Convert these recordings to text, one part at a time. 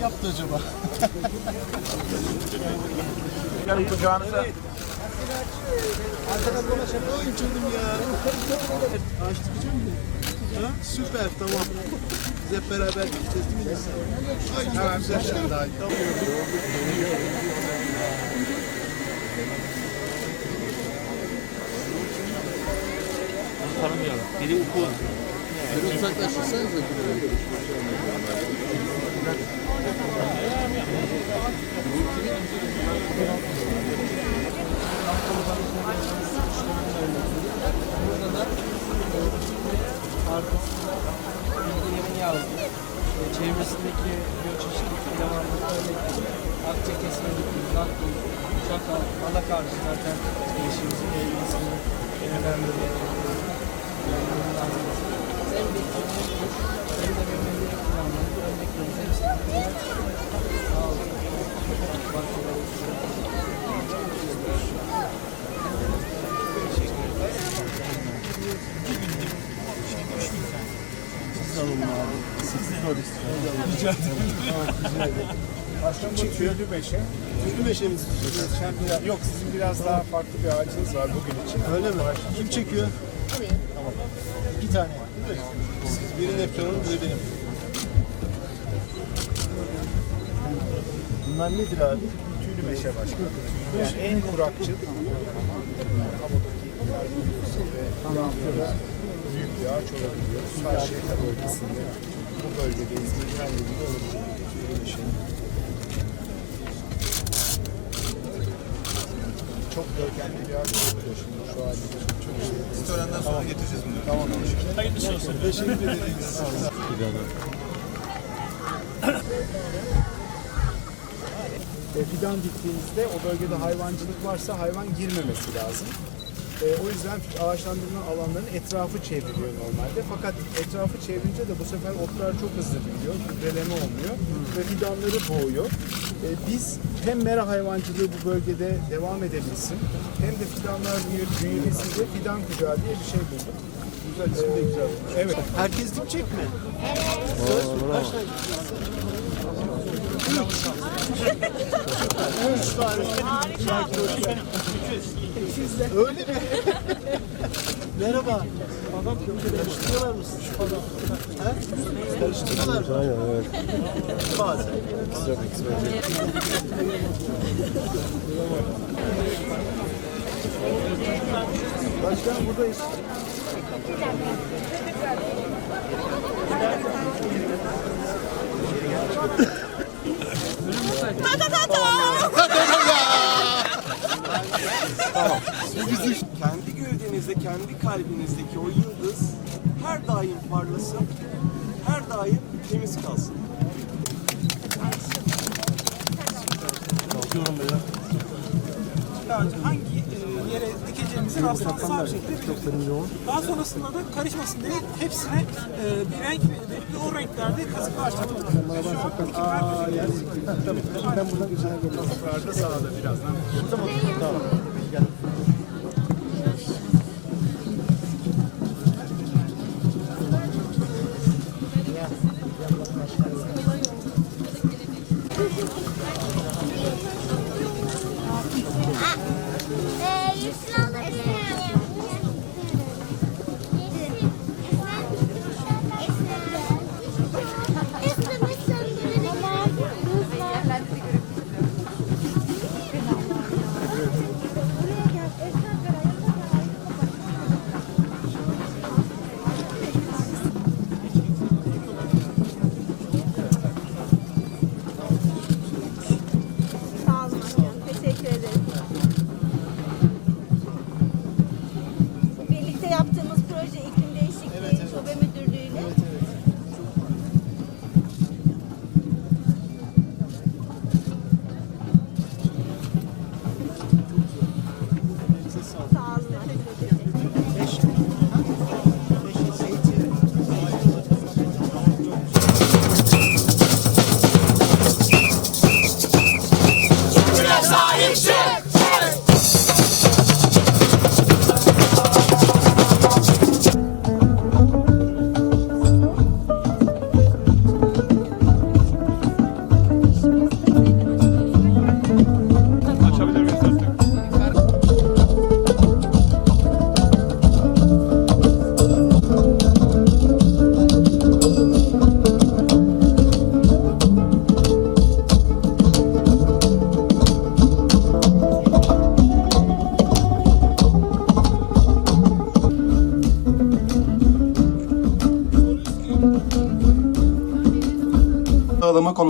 Kim yaptı acaba? Gelin kucağınıza. Arkadan dolaşan o uçurdum ya. Ağaç dikeceğim mi? Ha? Süper tamam. Biz hep beraber gideceğiz değil mi? Ay çok güzel. Tamam. Tanımayalım. Biri Uku. Biraz uzaklaşırsanız da Alın abi. Siz zor istiyorsunuz. Rica ederim. Rica ederim. Başkan bu tüylü meşe. Tüylü meşemiz Sen biraz, yok sizin biraz daha farklı bir ağacınız var bugün için. Öyle mi? Kim çekiyor? Tamam. İki tane. Siz birini yapacaksınız, biri benim. Bunlar nedir abi? Tüylü meşe başkan. Yani en kurakçıl. Havadaki ve bir ağaç olabiliyor. Karşıyaka bölgesinde. Bu bölgede her yerinde olabiliyor. Tüylü meşenin. Çok görkemli bir ağaç olabiliyor şimdi şu halinde. Çok şey. Biz törenden sonra getireceğiz bunları. Tamam. Teşekkür ederiz. E, fidan diktiğinizde o bölgede hayvancılık varsa hayvan girmemesi lazım. E, o yüzden ağaçlandırma alanlarının etrafı çevriliyor normalde. Fakat etrafı çevirince de bu sefer otlar çok hızlı büyüyor, gübreleme olmuyor ve fidanları boğuyor. E, biz hem mera hayvancılığı bu bölgede devam edebilsin hem de fidanlar büyü- büyümesin diye fidan kucağı diye bir şey bulduk. Güzel, ismi de güzel. Evet. Herkes dikecek mi? Söz mü? Kaç tane Üç tane. Şakir geldin. Öyle mi? Merhaba. Karıştırıyorlar mı siz falan? He? Karıştırıyorlar mı? Aynen evet. Bazen. Başkanım buradayız. Kalbinizdeki o yıldız her daim parlasın, her daim temiz kalsın. ağacı hangi e, yere dikeceğimizin rastlantısal bir şekilde biliyoruz. Daha sonrasında da karışmasın diye hepsine e, bir renk verilip o renklerde kazık başlatılır. Şu an dikimler Ben buradan güzel. Yukarıda sağda birazdan. Ee,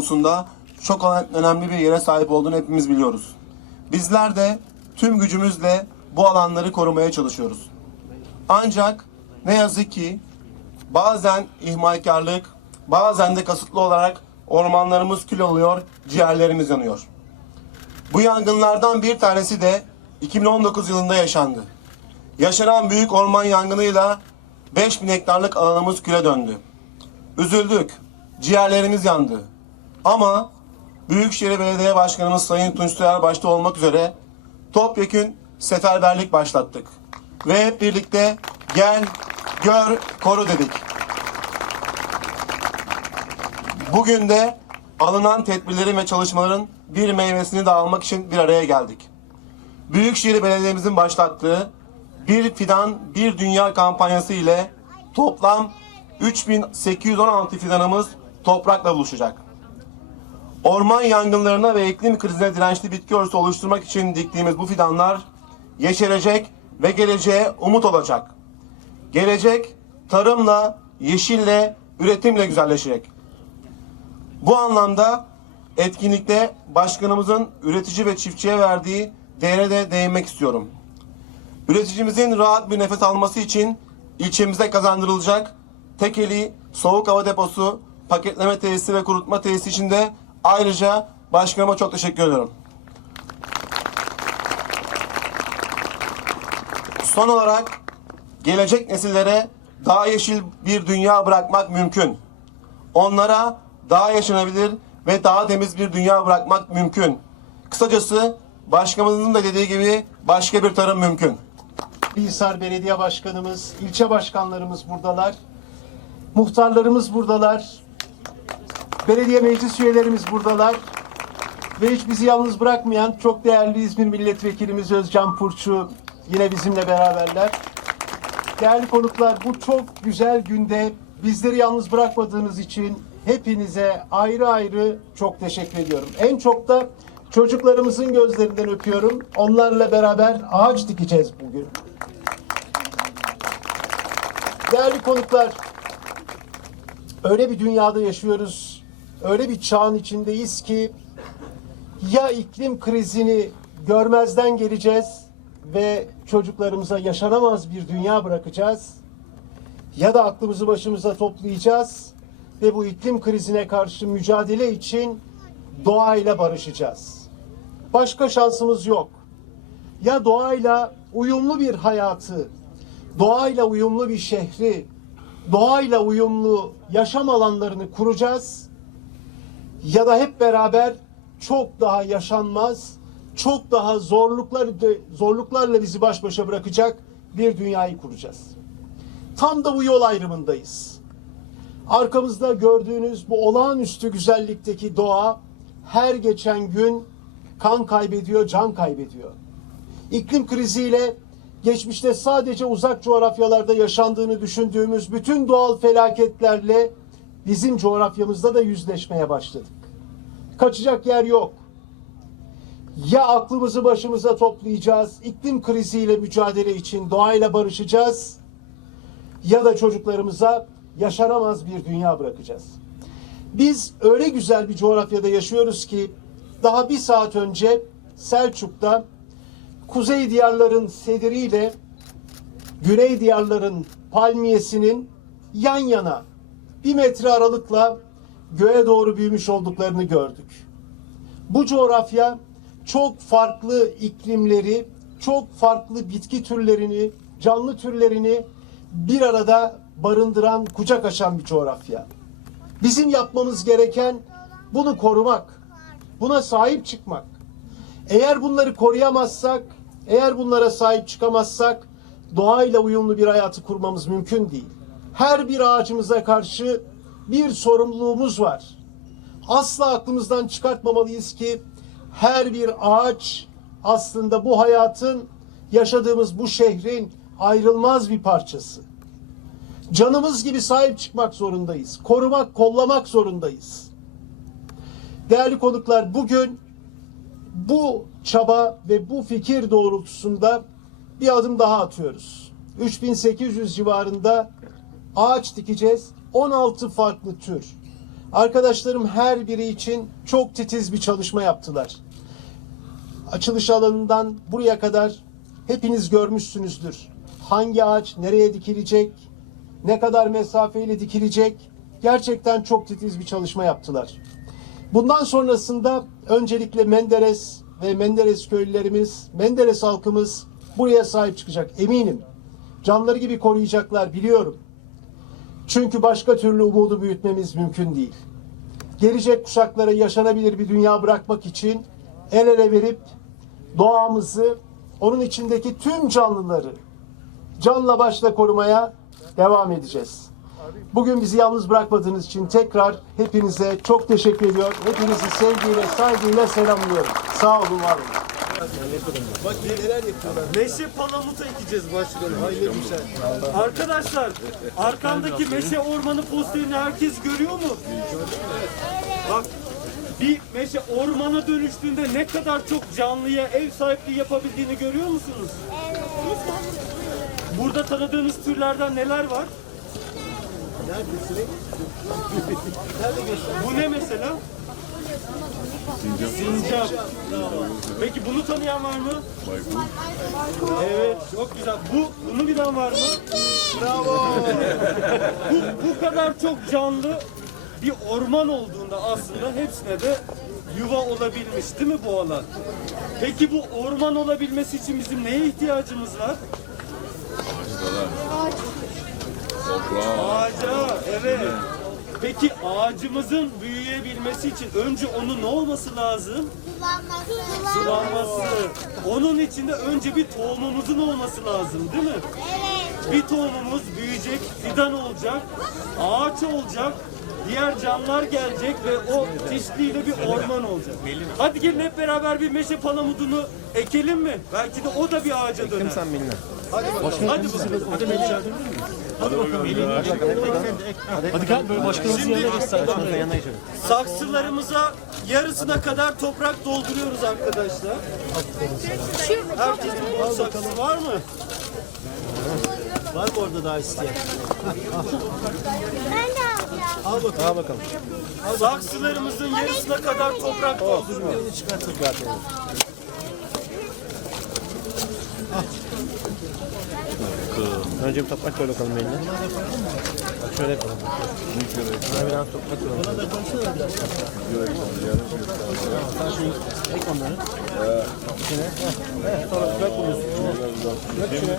konusunda çok önemli bir yere sahip olduğunu hepimiz biliyoruz. Bizler de tüm gücümüzle bu alanları korumaya çalışıyoruz. Ancak ne yazık ki bazen ihmalkarlık, bazen de kasıtlı olarak ormanlarımız kül oluyor, ciğerlerimiz yanıyor. Bu yangınlardan bir tanesi de 2019 yılında yaşandı. Yaşanan büyük orman yangınıyla 5000 hektarlık alanımız küle döndü. Üzüldük, ciğerlerimiz yandı. Ama Büyükşehir Belediye Başkanımız Sayın Tunç Soyer başta olmak üzere topyekün seferberlik başlattık. Ve hep birlikte gel, gör, koru dedik. Bugün de alınan tedbirlerin ve çalışmaların bir meyvesini de almak için bir araya geldik. Büyükşehir Belediye'mizin başlattığı Bir Fidan Bir Dünya kampanyası ile toplam 3816 fidanımız toprakla buluşacak. Orman yangınlarına ve iklim krizine dirençli bitki örtüsü oluşturmak için diktiğimiz bu fidanlar yeşerecek ve geleceğe umut olacak. Gelecek tarımla, yeşille, üretimle güzelleşecek. Bu anlamda etkinlikte başkanımızın üretici ve çiftçiye verdiği değere de değinmek istiyorum. Üreticimizin rahat bir nefes alması için ilçemize kazandırılacak tekeli soğuk hava deposu, paketleme tesisi ve kurutma tesisi için de ayrıca başkanıma çok teşekkür ediyorum. Son olarak gelecek nesillere daha yeşil bir dünya bırakmak mümkün. Onlara daha yaşanabilir ve daha temiz bir dünya bırakmak mümkün. Kısacası başkanımızın da dediği gibi başka bir tarım mümkün. Hisar Belediye Başkanımız, ilçe başkanlarımız buradalar. Muhtarlarımız buradalar. Belediye meclis üyelerimiz buradalar. Ve hiç bizi yalnız bırakmayan çok değerli İzmir Milletvekilimiz Özcan Purçu yine bizimle beraberler. Değerli konuklar bu çok güzel günde bizleri yalnız bırakmadığınız için hepinize ayrı ayrı çok teşekkür ediyorum. En çok da çocuklarımızın gözlerinden öpüyorum. Onlarla beraber ağaç dikeceğiz bugün. Değerli konuklar, öyle bir dünyada yaşıyoruz, öyle bir çağın içindeyiz ki ya iklim krizini görmezden geleceğiz ve çocuklarımıza yaşanamaz bir dünya bırakacağız ya da aklımızı başımıza toplayacağız ve bu iklim krizine karşı mücadele için doğayla barışacağız. Başka şansımız yok. Ya doğayla uyumlu bir hayatı, doğayla uyumlu bir şehri, doğayla uyumlu yaşam alanlarını kuracağız ya da hep beraber çok daha yaşanmaz, çok daha zorluklar zorluklarla bizi baş başa bırakacak bir dünyayı kuracağız. Tam da bu yol ayrımındayız. Arkamızda gördüğünüz bu olağanüstü güzellikteki doğa her geçen gün kan kaybediyor, can kaybediyor. İklim kriziyle geçmişte sadece uzak coğrafyalarda yaşandığını düşündüğümüz bütün doğal felaketlerle bizim coğrafyamızda da yüzleşmeye başladık. Kaçacak yer yok. Ya aklımızı başımıza toplayacağız, iklim kriziyle mücadele için doğayla barışacağız ya da çocuklarımıza yaşanamaz bir dünya bırakacağız. Biz öyle güzel bir coğrafyada yaşıyoruz ki daha bir saat önce Selçuk'ta kuzey diyarların sediriyle güney diyarların palmiyesinin yan yana bir metre aralıkla göğe doğru büyümüş olduklarını gördük. Bu coğrafya çok farklı iklimleri, çok farklı bitki türlerini, canlı türlerini bir arada barındıran, kucak açan bir coğrafya. Bizim yapmamız gereken bunu korumak, buna sahip çıkmak. Eğer bunları koruyamazsak, eğer bunlara sahip çıkamazsak doğayla uyumlu bir hayatı kurmamız mümkün değil. Her bir ağacımıza karşı bir sorumluluğumuz var. Asla aklımızdan çıkartmamalıyız ki her bir ağaç aslında bu hayatın yaşadığımız bu şehrin ayrılmaz bir parçası. Canımız gibi sahip çıkmak zorundayız. Korumak, kollamak zorundayız. Değerli konuklar bugün bu çaba ve bu fikir doğrultusunda bir adım daha atıyoruz. 3800 civarında ağaç dikeceğiz. 16 farklı tür. Arkadaşlarım her biri için çok titiz bir çalışma yaptılar. Açılış alanından buraya kadar hepiniz görmüşsünüzdür. Hangi ağaç nereye dikilecek, ne kadar mesafeyle dikilecek gerçekten çok titiz bir çalışma yaptılar. Bundan sonrasında öncelikle Menderes ve Menderes köylülerimiz, Menderes halkımız buraya sahip çıkacak eminim. Canları gibi koruyacaklar biliyorum. Çünkü başka türlü umudu büyütmemiz mümkün değil. Gelecek kuşaklara yaşanabilir bir dünya bırakmak için el ele verip doğamızı, onun içindeki tüm canlıları canla başla korumaya devam edeceğiz. Bugün bizi yalnız bırakmadığınız için tekrar hepinize çok teşekkür ediyor. Hepinizi sevgiyle, saygıyla selamlıyorum. Sağ olun, var olun. Bak neler yapıyorlar. Meşe palamuta ekeceğiz başkanım. Ay ne güzel. Arkadaşlar arkamdaki meşe ormanı posterini herkes görüyor mu? Bak bir meşe ormana dönüştüğünde ne kadar çok canlıya ev sahipliği yapabildiğini görüyor musunuz? Burada tanıdığınız türlerden neler var? Bu ne mesela? Sincap. Peki bunu tanıyan var mı? Evet, çok güzel. Bu, bunu bilen var mı? Bravo. bu, bu kadar çok canlı bir orman olduğunda aslında hepsine de yuva olabilmiş değil mi bu alan? Peki bu orman olabilmesi için bizim neye ihtiyacımız var? Ağaca, evet. Peki ağacımızın büyüyebilmesi için önce onun ne olması lazım? Sulanması. Onun için de önce bir tohumumuzun olması lazım değil mi? Bir tohumumuz büyüyecek, fidan olacak, ağaç olacak, diğer canlılar gelecek ve o çeşitliyle bir orman olacak. Hadi gelin hep beraber bir meşe palamudunu ekelim mi? Belki de o da bir ağaca döner. sen benimle. Hadi bakalım. Hadi bakalım. Hadi Hadi gel böyle başkanımızın yanına geç. Başkanımızın yanına geçelim. Saksılarımıza yarısına kadar toprak dolduruyoruz arkadaşlar. Herkesin bol saksısı var mı? Var mı orada daha isteyen? Ben de alacağım. Al bakalım. Al bakalım. Saksılarımızın yarısına kadar toprak dolduruyoruz. Çıkartın Önce bir toprak koy bakalım eline. Bak şöyle yapalım. Buna biraz toprak koyalım. Buna da koysana biraz. Sen şimdi ek onları. İçine. Evet, sonra. Dök içine.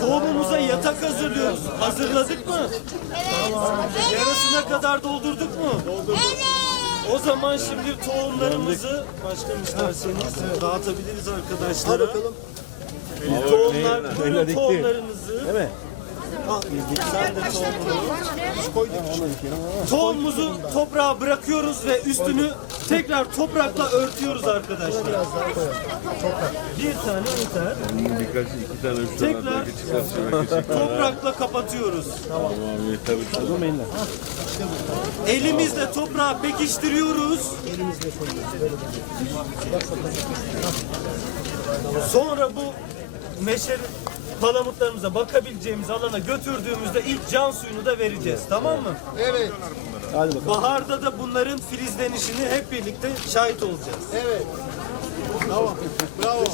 Tohumumuza yatak hazırlıyoruz. Hazırladık mı? Yarısına kadar doldurduk mu? Doldurduk. O zaman şimdi tohumlarımızı başkan isterseniz dağıtabiliriz arkadaşlara. Tohumlar, buyurun tohumlarınızı. Değil mi? Al, Sen de tohumunu. Tohumumuzu toprağa bırakıyoruz ve üstünü tekrar toprakla örtüyoruz arkadaşlar. Bir tane yeter. Birkaç iki tane üç tane Tekrar toprakla kapatıyoruz. Tamam yeter üç tane. Durma eline. Elimizle toprağı pekiştiriyoruz. Sonra bu meşe palamutlarımıza bakabileceğimiz alana götürdüğümüzde ilk can suyunu da vereceğiz. Tamam mı? Evet. Hadi bakalım. Baharda da bunların filizlenişini hep birlikte şahit olacağız. Evet. Tamam. Bravo.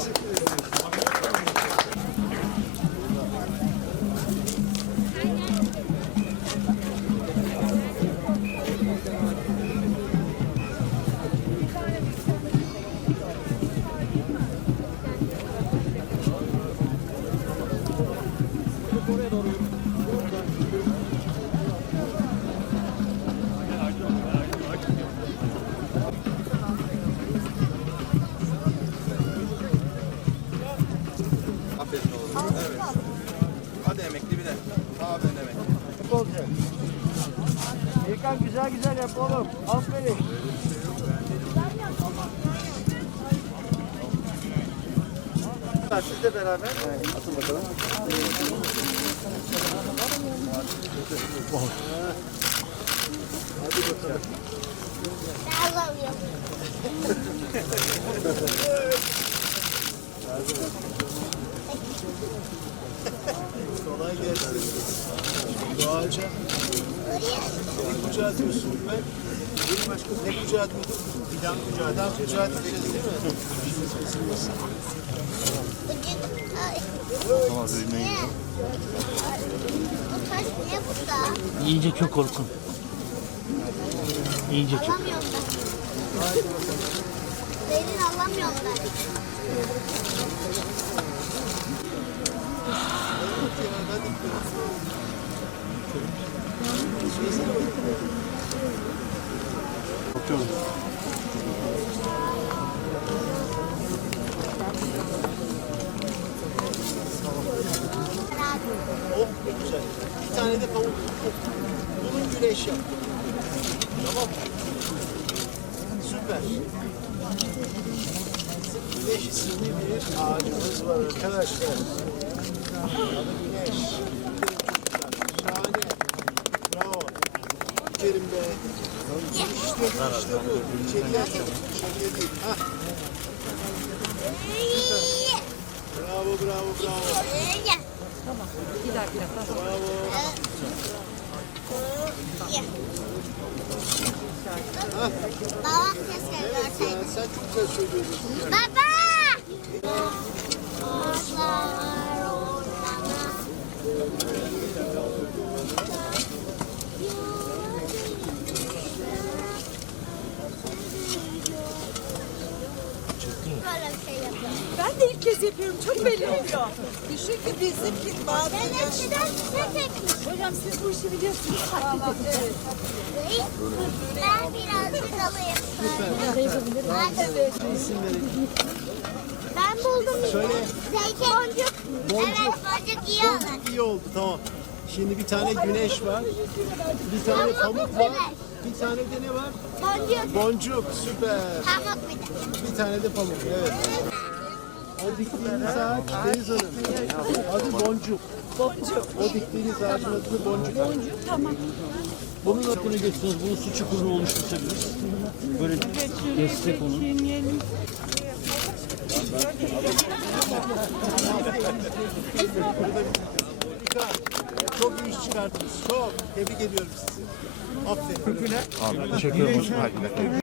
Beraber. Atın bakalım. Ben alıyorum. Kolay gelsin. Bu ağaca Ne kucağı diyorsun ben? Benim başka ne kucağı diyordum? Fidan kucağı. Fidan kucağı diyeceğiz değil mi? Niye burada? İyice çok korkun. İyice çok. Alamıyorum ben. Derin alamıyorum ben. Oh Güneş yap. Tamam mı? Süper. Güneş isimli bir ağacımız var arkadaşlar. Adı Güneş. Şahane. Bravo. Aferin be. İşte bu, işte bu. İçeriye at. İçeriye değil. Hah. Bravo, bravo, bravo. Keşke. Ya sen çok güzel söylüyorsun. Baba! Ağaçlar ormana. Böyle bir şey yapıyorum. Ben de kez yapıyorum. Çok belli oluyor. Düşün ki bizim ki bazı Ben eskiden ne çekmiş? Hocam siz bu işi biliyorsunuz. Tamam, evet. Ben birazcık alayım. Hadi. Ben buldum. Söyle. Zeytin. Boncuk. Evet boncuk iyi olur. İyi oldu tamam. Şimdi bir tane güneş var. Bir tane pamuk var. Bir tane de ne var? Boncuk. Boncuk süper. Pamuk bir de. Bir tane de pamuk evet. O diktiğiniz ağaç Deniz Hanım. Adı boncuk. Boncuk. O diktiğiniz ağacın adı boncuk. Boncuk tamam. Bunun hakkını geçsiniz. Bunu su çukurunu oluşturabiliriz. Böyle destek olun. Harika. Çok iyi iş çıkarttınız. Çok. Tebrik ediyorum sizi. Aferin. Abi teşekkür ederim.